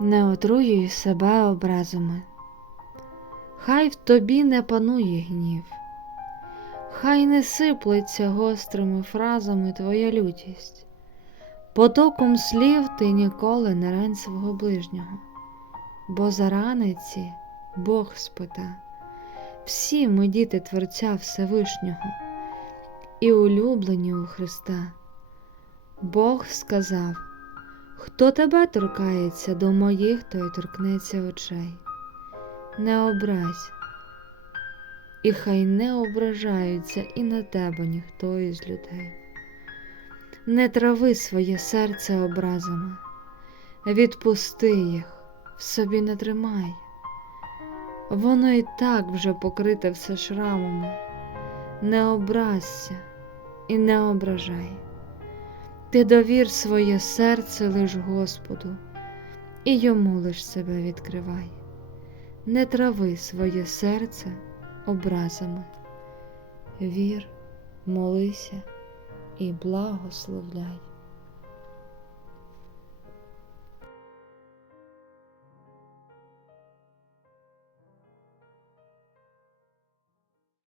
не отруюй себе образами. Хай в тобі не панує гнів, хай не сиплеться гострими фразами твоя лютість, потоком слів ти ніколи не рань свого ближнього, бо за раниці Бог спита. Всі ми діти Творця Всевишнього і улюблені у Христа. Бог сказав, хто тебе торкається до моїх, той торкнеться очей. Не образь, і хай не ображаються і на тебе ніхто із людей. Не трави своє серце образами, відпусти їх, в собі не тримай. Воно і так вже покрите все шрамами. Не образься і не ображай. Ти довір своє серце лиш Господу, і йому лиш себе відкривай. Не трави своє серце образами. Вір, молися і благословляй.